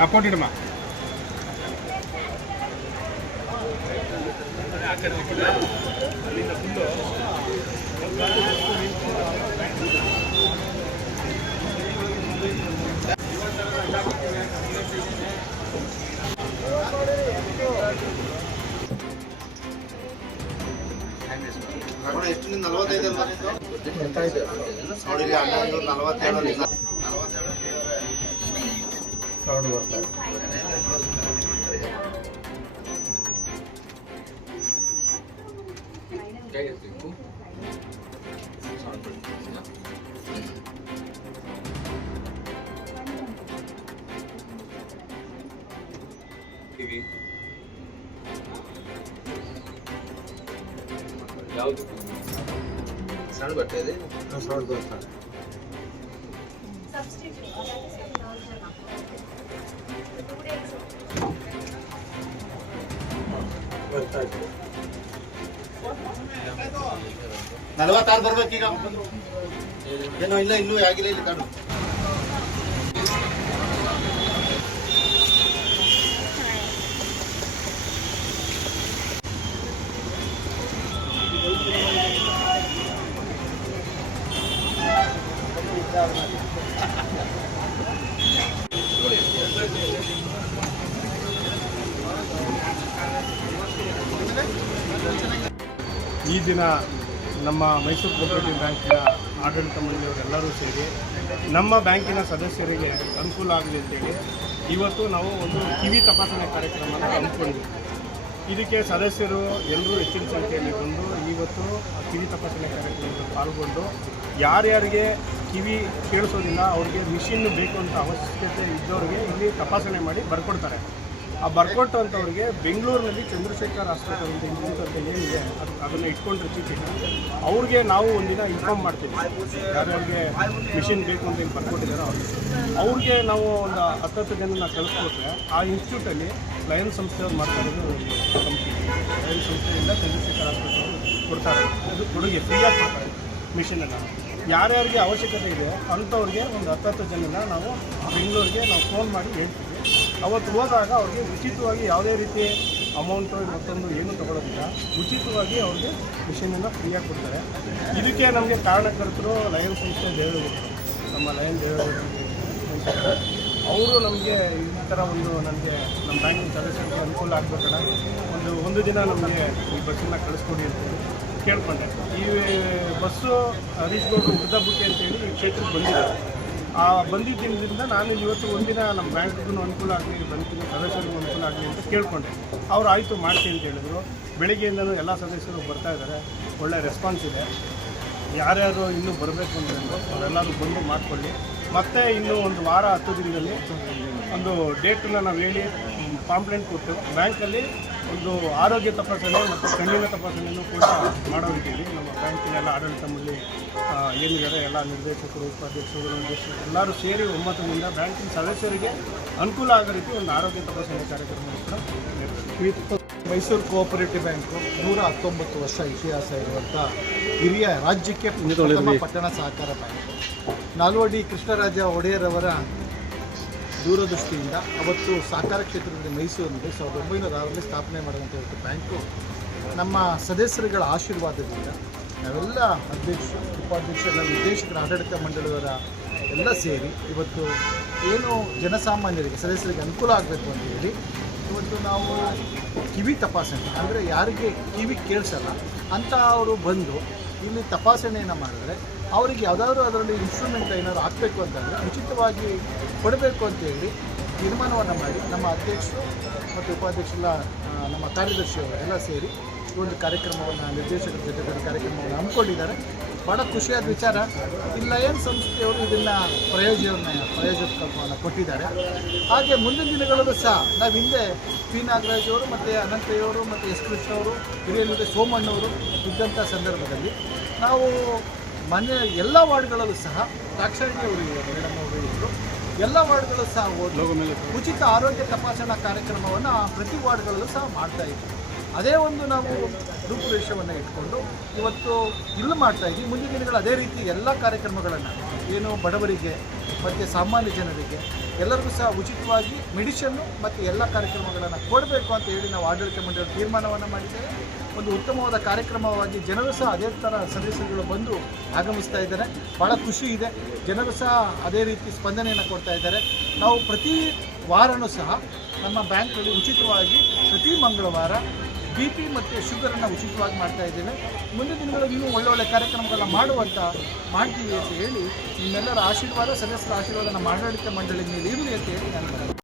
Ah போட்டுடுமா Thank you. ಕೊಟ್ಟಿಡಮ್ಮ ಎಷ್ಟು ನಲವತ್ತೈದು ನೋಡಿರಿ ಹನ್ನೊಂದು ನಲವತ್ತೇಳು ಸೌಂಡ್ ಬರ್ತಾ ಸಣ್ಣ ಬಟ್ಟೆ ಇದೆ ಇದೆ ನಲವತ್ತಾರು ಬರ್ಬೇಕೀಗ ಏನೋ ಇಲ್ಲ ಇನ್ನೂ ಆಗಿಲ್ಲ ಇಲ್ಲಿ ಕಾಡು. ಈ ದಿನ ನಮ್ಮ ಮೈಸೂರು ಕೋಪರೇಟಿವ್ ಬ್ಯಾಂಕಿನ ಆಡಳಿತ ಮಂಡಳಿಯವರೆಲ್ಲರೂ ಸೇರಿ ನಮ್ಮ ಬ್ಯಾಂಕಿನ ಸದಸ್ಯರಿಗೆ ಅನುಕೂಲ ಆಗಲಿ ಅಂತೇಳಿ ಇವತ್ತು ನಾವು ಒಂದು ಕಿವಿ ತಪಾಸಣೆ ಕಾರ್ಯಕ್ರಮನ ಹಮ್ಮಿಕೊಂಡಿದ್ದೀವಿ. ಇದಕ್ಕೆ ಸದಸ್ಯರು ಎಲ್ಲರೂ ಹೆಚ್ಚಿನ ಸಂಖ್ಯೆಯಲ್ಲಿ ಬಂದು ಇವತ್ತು ಕಿವಿ ತಪಾಸಣೆ ಕಾರ್ಯಕ್ರಮದಲ್ಲಿ ಪಾಲ್ಗೊಂಡು ಯಾರ್ಯಾರಿಗೆ ಕಿವಿ ಕೇಳಿಸೋದಿಲ್ಲ, ಅವ್ರಿಗೆ ಮಿಷಿನ್ ಬೇಕು ಅಂತ ಅವಶ್ಯಕತೆ ಇದ್ದವ್ರಿಗೆ ಇಲ್ಲಿ ತಪಾಸಣೆ ಮಾಡಿ ಬರ್ಕೊಡ್ತಾರೆ. ಆ ಬರ್ಕೊಟ್ಟಂಥವ್ರಿಗೆ ಬೆಂಗಳೂರಿನಲ್ಲಿ ಚಂದ್ರಶೇಖರ್ ಆಸ್ಪತ್ರೆ ಅಂತ ಇನ್ಸ್ಟಿಟ್ಯೂಟ್ ಅಂತ ಏನಿದೆ ಅದು ಅದನ್ನು ಇಟ್ಕೊಂಡ್ರೆ ಚೀಟಿನ ಅವ್ರಿಗೆ ನಾವು ಒಂದಿನ ಇನ್ಫಾರ್ಮ್ ಮಾಡ್ತೀವಿ. ಯಾರ್ಯಾರಿಗೆ ಮಿಷಿನ್ ಬೇಕು ಅಂತ ಏನು ಬರ್ಕೊಟ್ಟಿದ್ದಾರೋ ಅವ್ರಿಗೆ ಅವ್ರಿಗೆ ನಾವು ಒಂದು ಹತ್ತತ್ತು ಜನನ ಕಳಿಸ್ಕೊಟ್ರೆ ಆ ಇನ್ಸ್ಟಿಟ್ಯೂಟಲ್ಲಿ ಲಯನ್ ಸಂಸ್ಥೆಯವ್ರು ಮಾಡ್ತಾ ಇರೋದು ಕಂಪ್ನಿ ಲಯನ್ ಸಂಸ್ಥೆಯಿಂದ ಚಂದ್ರಶೇಖರ್ ಹಾಸ್ಪಿಟಲ್ ಕೊಡ್ತಾರೆ. ಅದು ಕೊಡುಗೆ ಫ್ರೀಯಾಗಿ ಕೊಡ್ತಾರೆ ಮಿಷಿನನ್ನು ಯಾರ್ಯಾರಿಗೆ ಅವಶ್ಯಕತೆ ಇದೆ ಅಂಥವ್ರಿಗೆ ಒಂದು ಹತ್ತತ್ತು ಜನನ ನಾವು ಬೆಂಗಳೂರಿಗೆ ನಾವು ಫೋನ್ ಮಾಡಿ ಹೇಳ್ತೀವಿ. ಅವತ್ತು ಹೋದಾಗ ಅವ್ರಿಗೆ ಉಚಿತವಾಗಿ ಯಾವುದೇ ರೀತಿ ಅಮೌಂಟು ಮತ್ತೊಂದು ಏನೂ ತಗೊಳ್ಳೋದಿಲ್ಲ ಉಚಿತವಾಗಿ ಅವ್ರಿಗೆ ಮಿಷಿನನ್ನು ಫ್ರೀಯಾಗಿ ಕೊಡ್ತಾರೆ. ಇದಕ್ಕೆ ನಮಗೆ ಕಾರಣಕರ್ತರು ಲಯನ್ ಸಂಸ್ಥೆ ದೇವರು ನಮ್ಮ ಲಯನ್ ದೇವರು ಅವರು ನಮಗೆ ಈ ಥರ ಒಂದು ನನಗೆ ನಮ್ಮ ಬ್ಯಾಂಕಿನ ಸದಸ್ಯರಿಗೆ ಅನುಕೂಲ ಆಗಬೇಕಲ್ಲ. ಒಂದು ಒಂದು ದಿನ ನಮಗೆ ಈ ಬಸ್ಸನ್ನು ಕಳಿಸ್ಕೊಡಿ ಅಂತೇಳಿ ಕೇಳ್ಕೊಂಡೆ. ಈ ಬಸ್ಸು ಹರೀಶ್ ಗೌಡ್ರು ವೃದ್ಧ ಬುಟ್ಟಿ ಅಂತೇಳಿ ಈ ಕ್ಷೇತ್ರಕ್ಕೆ ಬಂದಿದೆ ಆ ಬಂದಿದ್ದರಿಂದ ನಾನು ಇವತ್ತು ಒಂದಿನ ನಮ್ಮ ಬ್ಯಾಂಕ್ಗೂ ಅನುಕೂಲ ಆಗಲಿ ಬಂದಿದ್ದೀನಿ ಸದಸ್ಯರಿಗೂ ಅನುಕೂಲ ಆಗಲಿ ಅಂತ ಕೇಳಿಕೊಂಡೆ. ಅವ್ರು ಆಯಿತು, ಮಾಡ್ತೀನಿ ಅಂತ ಹೇಳಿದ್ರು. ಬೆಳಗ್ಗೆಯಿಂದಲೂ ಎಲ್ಲ ಸದಸ್ಯರು ಬರ್ತಾ ಇದ್ದಾರೆ. ಒಳ್ಳೆ ರೆಸ್ಪಾನ್ಸ್ ಇದೆ. ಯಾರ್ಯಾರು ಇನ್ನೂ ಬರಬೇಕು ಅಂತ ಅವರೆಲ್ಲರೂ ಬಂದು ಮಾಡಿಕೊಳ್ಳಿ. ಮತ್ತೆ ಇನ್ನೂ ಒಂದು ವಾರ ಹತ್ತು ದಿನದಲ್ಲಿ ಒಂದು ಡೇಟನ್ನು ನಾವು ಹೇಳಿ ಕಾಂಪ್ಲೇಂಟ್ ಕೊಟ್ಟು, ಬ್ಯಾಂಕಲ್ಲಿ ಒಂದು ಆರೋಗ್ಯ ತಪಾಸಣೆ ಮತ್ತು ಕಣ್ಣಿನ ತಪಾಸಣೆಯನ್ನು ಕೂಡ ಮಾಡೋದಿದ್ದೀವಿ ಬ್ಯಾಂಕಿನ ಎಲ್ಲ ಆಡಳಿತ ಮಂಡಳಿ ಏನಿದ್ದಾರೆ ಎಲ್ಲ ನಿರ್ದೇಶಕರು ಉಪಾಧ್ಯಕ್ಷರು ನಿರ್ದೇಶಕರು ಎಲ್ಲರೂ ಸೇರಿ ಒಮ್ಮತದಿಂದ ಬ್ಯಾಂಕಿನ ಸದಸ್ಯರಿಗೆ ಅನುಕೂಲ ಆಗೋ ರೀತಿ ಒಂದು ಆರೋಗ್ಯ ತಪಾಸಣೆ ಕಾರ್ಯಕ್ರಮ. ಮೈಸೂರು ಕೋಆಪರೇಟಿವ್ ಬ್ಯಾಂಕು ನೂರ ಹತ್ತೊಂಬತ್ತು ವರ್ಷ ಇತಿಹಾಸ ಇರುವಂಥ ಹಿರಿಯ ರಾಜ್ಯಕ್ಕೆ ಪಟ್ಟಣ ಸಹಕಾರ ಬ್ಯಾಂಕ್ ನಾಲ್ವಡಿ ಕೃಷ್ಣರಾಜ ಒಡೆಯರವರ ದೂರದೃಷ್ಟಿಯಿಂದ ಅವತ್ತು ಸಹಕಾರ ಕ್ಷೇತ್ರದಲ್ಲಿ ಮೈಸೂರಿನಲ್ಲಿ ಸಾವಿರದ ಒಂಬೈನೂರ ಆರರಲ್ಲಿ ಸ್ಥಾಪನೆ ಮಾಡಿದಂಥ ಇವತ್ತು ಬ್ಯಾಂಕು ನಮ್ಮ ಸದಸ್ಯರುಗಳ ಆಶೀರ್ವಾದದಿಂದ ನಾವೆಲ್ಲ ಅಧ್ಯಕ್ಷರು ಉಪಾಧ್ಯಕ್ಷ ಎಲ್ಲ ನಿರ್ದೇಶಕರ, ಆಡಳಿತ ಮಂಡಳಿಯವರ ಎಲ್ಲ ಸೇರಿ ಇವತ್ತು ಏನು ಜನಸಾಮಾನ್ಯರಿಗೆ, ಸದಸ್ಯರಿಗೆ ಅನುಕೂಲ ಆಗಬೇಕು ಅಂತ ಹೇಳಿ ಇವತ್ತು ನಾವು ಕಿವಿ ತಪಾಸಣೆ, ಅಂದರೆ ಯಾರಿಗೆ ಕಿವಿ ಕೇಳಿಸಲ್ಲ ಅಂತ ಅವರು ಬಂದು ಇಲ್ಲಿ ತಪಾಸಣೆಯನ್ನು ಮಾಡಿದ್ರೆ ಅವರಿಗೆ ಯಾವುದಾದ್ರೂ ಅದರಲ್ಲಿ ಇನ್ಸ್ಟ್ರೂಮೆಂಟ್ ಏನಾದ್ರು ಹಾಕಬೇಕು ಅಂತಂದರೆ ಉಚಿತವಾಗಿ ಕೊಡಬೇಕು ಅಂತೇಳಿ ತೀರ್ಮಾನವನ್ನು ಮಾಡಿ ನಮ್ಮ ಅಧ್ಯಕ್ಷರು ಮತ್ತು ಉಪಾಧ್ಯಕ್ಷರ ನಮ್ಮ ಕಾರ್ಯದರ್ಶಿಯವರು ಎಲ್ಲ ಸೇರಿ ಒಂದು ಕಾರ್ಯಕ್ರಮವನ್ನು ನಿರ್ದೇಶಕರ ಜೊತೆ ಒಂದು ಕಾರ್ಯಕ್ರಮವನ್ನು ಹಮ್ಮಿಕೊಂಡಿದ್ದಾರೆ. ಭಾಳ ಖುಷಿಯಾದ ವಿಚಾರ. ಈ ಲಯನ್ ಸಂಸ್ಥೆಯವರು ಇದನ್ನು ಪ್ರಯೋಜನ ಪ್ರಯೋಜಕತ್ವವನ್ನು ಕೊಟ್ಟಿದ್ದಾರೆ. ಹಾಗೆ ಮುಂದಿನ ದಿನಗಳಲ್ಲೂ ಸಹ ನಾವು ಹಿಂದೆ ಪಿ ನಾಗರಾಜ್ ಅವರು ಮತ್ತು ಅನಂತಯ್ಯವರು ಮತ್ತು ಎಸ್ ಕೃಷ್ಣ ಅವರು ಹಿರಿಯಲ್ಲಿದೆ ಸೋಮಣ್ಣವರು ಇದ್ದಂಥ ಸಂದರ್ಭದಲ್ಲಿ ನಾವು ಮನೆ ಎಲ್ಲ ವಾರ್ಡ್ಗಳಲ್ಲೂ ಸಹ ದಾಕ್ಷಾಯಿಣಿ ಅವರು ಮೇಡಮ್ ಅವರು ಇದ್ದರು ಎಲ್ಲ ವಾರ್ಡ್ಗಳಲ್ಲೂ ಸಹ ಉಚಿತ ಆರೋಗ್ಯ ತಪಾಸಣಾ ಕಾರ್ಯಕ್ರಮವನ್ನು ಪ್ರತಿ ವಾರ್ಡ್ಗಳಲ್ಲೂ ಸಹ ಮಾಡ್ತಾ ಇದ್ವಿ ಅದೇ ಒಂದು ನಾವು ರೂಪುರೇಷವನ್ನು ಇಟ್ಕೊಂಡು ಇವತ್ತು ಇಲ್ಲೂ ಮಾಡ್ತಾ ಇದ್ವಿ ಮುಂದಿನ ದಿನಗಳು ಅದೇ ರೀತಿ ಎಲ್ಲ ಕಾರ್ಯಕ್ರಮಗಳನ್ನು, ಏನು ಬಡವರಿಗೆ ಮತ್ತು ಸಾಮಾನ್ಯ ಜನರಿಗೆ, ಎಲ್ಲರಿಗೂ ಸಹ ಉಚಿತವಾಗಿ ಮೆಡಿಷನ್ನು ಮತ್ತು ಎಲ್ಲ ಕಾರ್ಯಕ್ರಮಗಳನ್ನು ಕೊಡಬೇಕು ಅಂತ ಹೇಳಿ ನಾವು ಆಡಳಿತ ಮಂಡಳಿ ತೀರ್ಮಾನವನ್ನು ಮಾಡಿದ್ದೇವೆ. ಒಂದು ಉತ್ತಮವಾದ ಕಾರ್ಯಕ್ರಮವಾಗಿ ಜನರು ಸಹ ಅದೇ ಥರ ಸದಸ್ಯರುಗಳು ಬಂದು ಆಗಮಿಸ್ತಾ ಇದ್ದಾರೆ. ಭಾಳ ಖುಷಿ ಇದೆ. ಜನರು ಸಹ ಅದೇ ರೀತಿ ಸ್ಪಂದನೆಯನ್ನು ಕೊಡ್ತಾ ಇದ್ದಾರೆ. ನಾವು ಪ್ರತಿ ವಾರನೂ ಸಹ ನಮ್ಮ ಬ್ಯಾಂಕ್ನಲ್ಲಿ ಉಚಿತವಾಗಿ ಪ್ರತಿ ಮಂಗಳವಾರ ಬಿ ಪಿ ಮತ್ತು ಶುಗರನ್ನು ಉಚಿತವಾಗಿ ಮಾಡ್ತಾ ಇದ್ದೇವೆ ಮುಂದಿನ ದಿನಗಳಲ್ಲಿ ಇನ್ನೂ ಒಳ್ಳೊಳ್ಳೆ ಕಾರ್ಯಕ್ರಮಗಳನ್ನು ಮಾಡುವಂಥ ಮಾಡ್ತೀವಿ ಅಂತ ಹೇಳಿ ನಿಮ್ಮೆಲ್ಲರ ಆಶೀರ್ವಾದ, ಸದಸ್ಯರ ಆಶೀರ್ವಾದ ನಮ್ಮ ಆಡಳಿತ ಮಂಡಳಿ ಮೇಲೆ ಇರಲಿ ಅಂತ ಹೇಳಿ ನಾನು